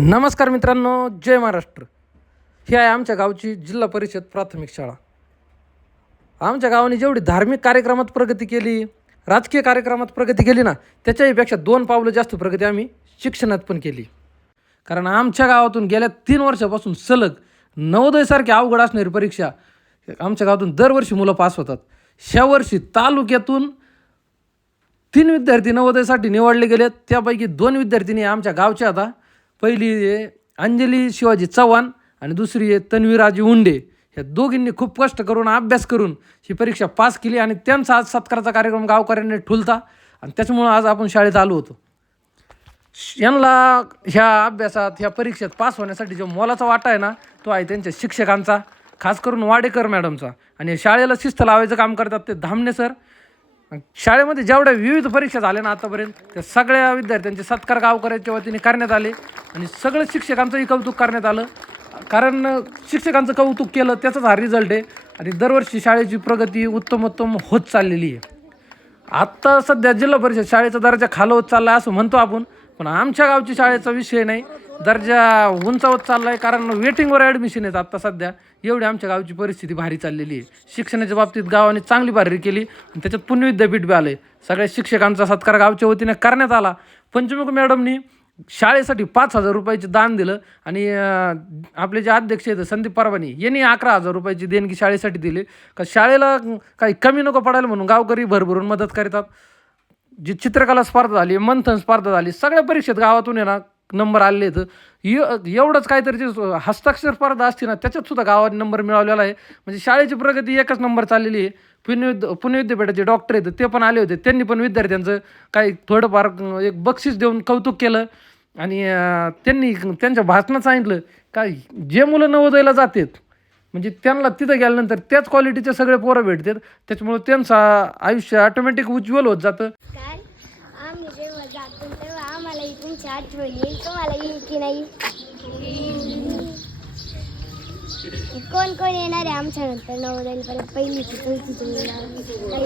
नमस्कार मित्रांनो जय महाराष्ट्र. ही आहे आमच्या गावची जिल्हा परिषद प्राथमिक शाळा. आमच्या गावाने जेवढी धार्मिक कार्यक्रमात प्रगती केली राजकीय कार्यक्रमात प्रगती केली ना त्याच्याहीपेक्षा दोन पावलं जास्त प्रगती आम्ही शिक्षणात पण केली. कारण आमच्या गावातून गेल्या तीन वर्षापासून सलग नवोदयसारखी अवघड असणारी परीक्षा आमच्या गावातून दरवर्षी मुलं पास होतात. ह्या वर्षी तालुक्यातून तीन विद्यार्थी नवोदयसाठी निवडले गेले त्यापैकी दोन विद्यार्थिनी आमच्या गावच्या आता पहिली आहे अंजली शिवाजी चव्हाण आणि दुसरी आहे तन्वीराजी उंडे ह्या दोघींनी खूप कष्ट करून अभ्यास करून ही परीक्षा पास केली आणि त्यांचा आज सत्काराचा कार्यक्रम गावकऱ्यांनी ठुलता आणि त्याच्यामुळं आज आपण शाळेत आलो होतो. यांना ह्या अभ्यासात ह्या परीक्षेत पास होण्यासाठी जो मोलाचा वाटा आहे ना तो आहे त्यांच्या शिक्षकांचा खास करून वाडेकर मॅडमचा. आणि शाळेला शिस्त लावायचं काम करतात ते धामणे सर. शाळेमध्ये जेवढ्या विविध परीक्षा झाल्या ना आतापर्यंत त्या सगळ्या विद्यार्थ्यांचे सत्कार गावकऱ्याच्या वतीने करण्यात आले आणि सगळं शिक्षकांचंही कौतुक करण्यात आलं. कारण शिक्षकांचं कौतुक केलं त्याचाच हा रिझल्ट आहे आणि दरवर्षी शाळेची प्रगती उत्तमोत्तम होत चाललेली आहे. आत्ता सध्या जिल्हा परिषद शाळेचा दर्जा खालवत चालला आहे असं म्हणतो आपण पण आमच्या गावची शाळेचा विषय नाही. दर्जा उंचावत चालला आहे कारण वेटिंगवर ॲडमिशन आहेत आत्ता सध्या. एवढी आमच्या गावची परिस्थिती भारी चाललेली आहे. शिक्षणाच्या बाबतीत गावाने चांगली भारी केली आणि त्याच्यात पुण्य विद्यापीठ बी आलं सगळ्या शिक्षकांचा सत्कार गावच्या वतीने करण्यात आला. पंचमुख मॅडमनी शाळेसाठी पाच हजार रुपयाचे दान दिलं आणि आपले जे अध्यक्ष आहेत संदीप परवानी यांनी अकरा हजार रुपयाची देणगी शाळेसाठी दिली. का शाळेला काही कमी नको पडायला म्हणून गावकरी भरभरून मदत करतात. जी चित्रकला स्पर्धा झाली मंथन स्पर्धा झाली सगळ्या परीक्षेत गावातून आहे ना नंबर आलेले आहेत. एवढंच काहीतरी जे हस्ताक्षर स्पर्धा असते ना त्याच्यात सुद्धा गावात नंबर मिळवलेला आहे. म्हणजे शाळेची प्रगती एकच नंबर चाललेली आहे. पुणे विद्या पुणे विद्यापीठाचे डॉक्टर आहेत ते पण आले होते. त्यांनी पण विद्यार्थ्यांचं काही थोडंफार एक बक्षीस देऊन कौतुक केलं. आणि त्यांनी त्यांच्या भाषणात सांगितलं का जे मुलं नवोदयला जातात म्हणजे त्यांना तिथं गेल्यानंतर त्याच क्वालिटीचे सगळे पोरं भेटतात. त्याच्यामुळे त्यांचं आयुष्य ऑटोमॅटिक उज्ज्वल होत जातं काल आम्ही जेव्हा जातो तेव्हा आम्हाला ही तुमची आठवण येईल तुम्हाला येईल की नाही? कोण कोण येणार आहे आमच्या नंतर? नवोदय परत पहिली ती चौथी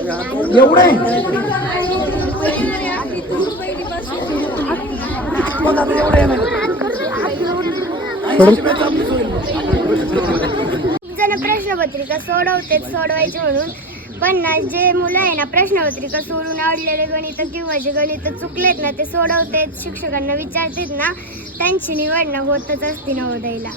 जण प्रश्नपत्रिका सोडवतेच सोडवायचे म्हणून. पण ना जे मुलं आहे ना प्रश्नपत्रिका सोडून आवडलेले गणित किंवा जे गणित चुकलेत ना ते सोडवतेत शिक्षकांना विचारतेत ना त्यांची निवड ना होतच असते नवोदयला.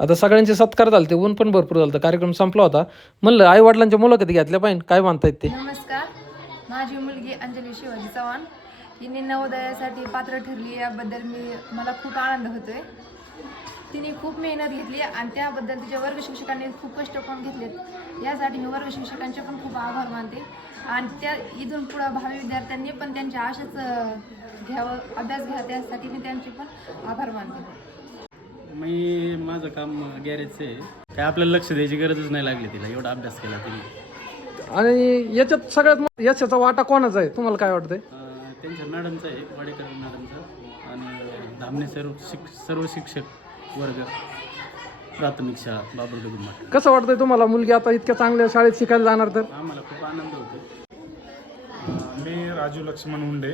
आता सगळ्यांचे सत्कार झाले ते ऊन पण भरपूर झालं कार्यक्रम संपला होता. म्हणलं आई वडिलांच्या मुलाखती घेतल्या पाहिजे काय म्हणतायत ते? नमस्कार. माझी मुलगी अंजली शिवाजी चव्हाण. हिने नवोदयासाठी पात्र ठरली याबद्दल मी मला खूप आनंद होतोय. तिने खूप मेहनत घेतली आणि त्याबद्दल तिच्या वर्ग शिक्षकांनी खूप कष्ट पण घेतलेत. यासाठी मी वर्ग शिक्षकांचे पण खूप आभार मानते. आणि त्या इथून पुढं भावी विद्यार्थ्यांनी पण त्यांच्या आशेच घ्यावं अभ्यास घ्यावा त्यासाठी मी त्यांचे पण आभार मानते. मी माझं काम गॅरेजचं आहे. काय आपल्याला लक्ष द्यायची गरजच नाही लागली तिला एवढा अभ्यास केला तिने. आणि याच्यात सगळ्यात यशाचा वाटा कोणाचा आहे? तुम्हाला काय वाटतंय? त्यांच्या मॅडमचं आहे वाडेकर मॅडमचं. आणि धामणे सर्व शिक सर्व शिक्षक. वर्ग प्राथमिक शाळा बाबुर्ग मठ कसं वाटतंय तुम्हाला मुलगी आता इतक्या चांगल्या शाळेत शिकायला जाणार तर? आम्हाला खूप आनंद होतो मी राजू लक्ष्मण उंडे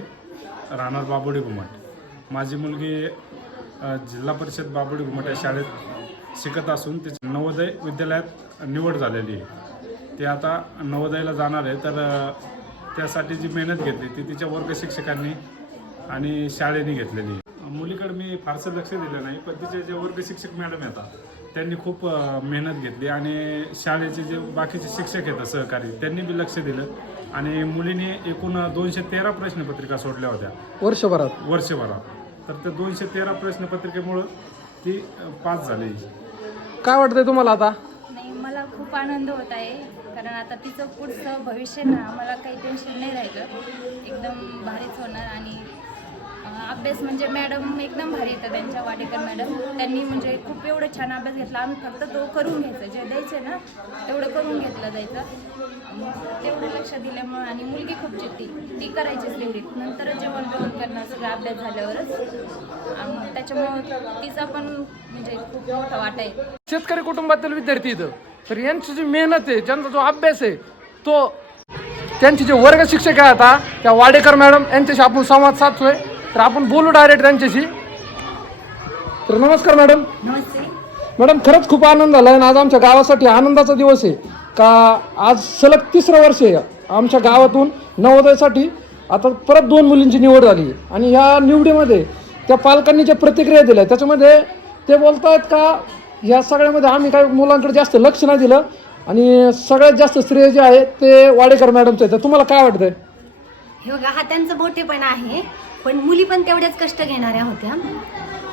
राहणार बाबोडी घुमट माझी मुलगी अ, जिल्हा परिषद बाबोडी घुमट या शाळेत शिकत असून तिची नवोदय विद्यालयात निवड झालेली आहे. ती आता नवोदयला जाणार आहे तर अ, त्यासाठी जी मेहनत घेतली ती तिच्या वर्ग शिक्षकांनी आणि शाळेने घेतलेली आहे. मुलीकडे मी फारसं लक्ष दिलं नाही पण तिचे जे वर्ग शिक्षक मॅडम येतात त्यांनी खूप मेहनत घेतली आणि शाळेचे जे बाकीचे शिक्षक आहेत सहकारी त्यांनी बी लक्ष दिलं आणि मुलीने एकूण दोनशे तेरा प्रश्नपत्रिका सोडल्या होत्या. वर्षभरात? वर्षभरात. तर त्या दोनशे तेरा प्रश्नपत्रिकेमुळं ती पास झाली. काय वाटतंय तुम्हाला आता? नाही मला खूप आनंद होत आहे कारण आता तिचं पुढचं भविष्य ना आम्हाला काही टेन्शन नाही राहिलं. एकदम भारीच होणार आणि अभ्यास म्हणजे मॅडम एकदम भारी येतं त्यांच्या वाडेकर मॅडम. त्यांनी म्हणजे खूप एवढं छान अभ्यास घेतला. आम्ही फक्त तो करून घ्यायचा. जे द्यायचं ना तेवढं करून घेतलं जायचं. तेवढं लक्ष दिल्यामुळं आणि मुलगी खूप चिट्टी ती करायचीच लिहिलीत नंतर जेवण जेवण करणं सगळं अभ्यास झाल्यावरच. त्याच्यामुळं तिचा पण म्हणजे खूप मोठा वाटा आहे. शेतकरी कुटुंबातील विद्यार्थी इथं. तर यांची जी मेहनत आहे ज्यांचा जो अभ्यास आहे तो त्यांचे जे वर्ग शिक्षक आहे आता त्या वाडेकर मॅडम यांच्याशी आपण संवाद साधतोय. तर आपण बोलू डायरेक्ट त्यांच्याशी. तर नमस्कार मॅडम नमस्ते. मॅडम खरंच खूप आनंद झाला आणि आज आमच्या गावासाठी आनंदाचा दिवस आहे. का आज सलग तिसरं वर्ष आहे आमच्या गावातून नवोदयासाठी. आता परत दोन मुलींची निवड झाली. आणि ह्या निवडीमध्ये त्या पालकांनी ज्या प्रतिक्रिया दिल्या त्याच्यामध्ये ते बोलत आहेत का ह्या सगळ्यामध्ये आम्ही काही मुलांकडे जास्त लक्ष नाही दिलं. आणि सगळ्यात जास्त श्रेय जे आहे ते वाडेकर मॅडमचं आहे. तर तुम्हाला काय वाटतंय? हे बघा हा त्यांचं मोठेपण आहे. पण मुली पण तेवढ्याच कष्ट घेणाऱ्या होत्या.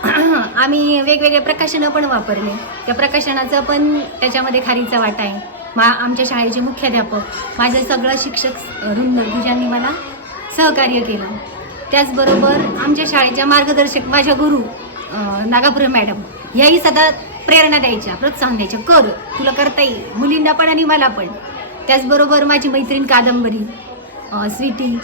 आम्ही वेगवेगळे प्रकाशनं पण वापरले. त्या प्रकाशनाचं पण त्याच्यामध्ये खारीचा वाटा आहे. मा आमच्या शाळेचे मुख्याध्यापक माझे सगळं शिक्षक रुंद की ज्यांनी मला सहकार्य केलं. त्याचबरोबर आमच्या शाळेच्या मार्गदर्शक माझ्या गुरु नागापुर नागापुरे मॅडम याही सदा प्रेरणा द्यायच्या प्रोत्साहन द्यायच्या. कर तुला करता येईल मुलींना पण आणि मला पण. त्याचबरोबर माझी मैत्रीण कादंबरी स्वीटी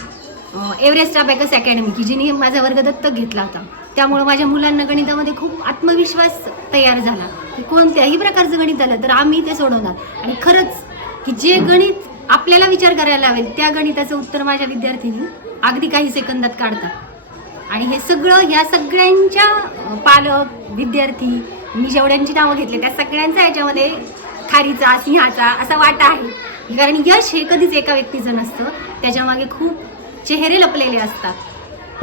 एव्हरेस्ट अबॅकस अकॅडमी की जिने माझा वर्ग दत्तक घेतला होता. त्यामुळं माझ्या मुलांना गणितामध्ये खूप आत्मविश्वास तयार झाला. की कोणत्याही प्रकारचं गणित आलं तर आम्ही ते सोडवणार. आणि खरंच की जे गणित आपल्याला विचार करायला लावेल त्या गणिताचं उत्तर माझ्या विद्यार्थ्यांनी अगदी काही सेकंदात काढतात. आणि हे सगळं ह्या सगळ्यांच्या पालक विद्यार्थी मी जेवढ्यांची नावं घेतली त्या सगळ्यांचा याच्यामध्ये खारीचा सिंहाचा असा वाटा आहे. कारण यश हे कधीच एका व्यक्तीचं नसतं. त्याच्यामागे खूप चेहरे लपलेले असतात.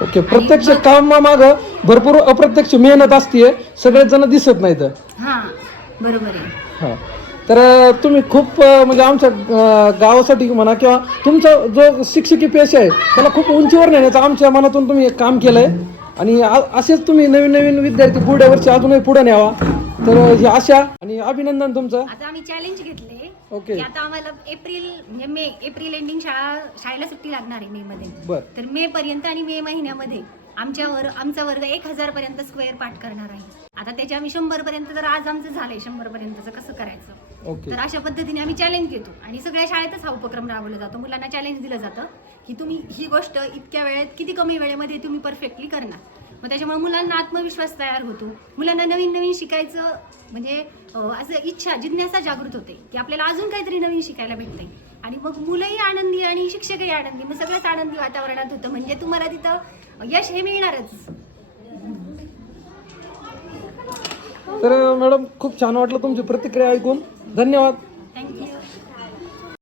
ओके प्रत्यक्ष कामामागं भरपूर अप्रत्यक्ष मेहनत असते सगळेच जण दिसत नाहीत. हां बरोबर आहे. हा. तर तुम्ही खूप अ, म्हणजे आमच्या अ, गावासाठी म्हणा किंवा तुमचा जो शिक्षकी पेशा आहे त्याला खूप उंचीवर नेण्याचं आमच्या मनातून तुम्ही एक काम केलंय. आणि आ- असेच तुम्ही नवीन नवीन विद्यार्थी पुढे वर्षी अजूनही पुढे न्यावा. तर ही आशा आणि अभिनंदन तुमचं. आता आम्ही चॅलेंज घेतले. ओके. की आता आम्हाला एप्रिल म्हणजे मे एप्रिल एंडिंग शाळा शाळेला सुट्टी लागणार आहे मे मध्ये. तर मे पर्यंत आणि मे महिन्यामध्ये आमच्यावर आमचा वर्ग एक हजार पर्यंत स्क्वेअर पाठ करणार आहे. आता त्याच्या आम्ही शंभर पर्यंत तर आज आमचं झालंय शंभर पर्यंतचं कसं करायचं? ओके तर अशा पद्धतीने आम्ही चॅलेंज घेतो. आणि सगळ्या शाळेतच हा उपक्रम राबवला जातो. मुलांना चॅलेंज दिलं जातं की तुम्ही ही गोष्ट इतक्या वेळेत किती कमी वेळेमध्ये तुम्ही परफेक्टली करणार? मग त्याच्यामुळे मुलांना आत्मविश्वास तयार होतो. मुलांना नवीन नवीन शिकायचं म्हणजे असं इच्छा जिज्ञासा जागृत होते की आपल्याला अजून काहीतरी नवीन शिकायला भेटतंय. आणि मग मुलंही आनंदी आणि शिक्षकही आनंदी. मग सगळंच आनंदी वातावरणात होतं. म्हणजे तुम्हाला तिथं यश हे मिळणारच. तर मॅडम खूप छान वाटलं तुमची प्रतिक्रिया ऐकून. धन्यवाद.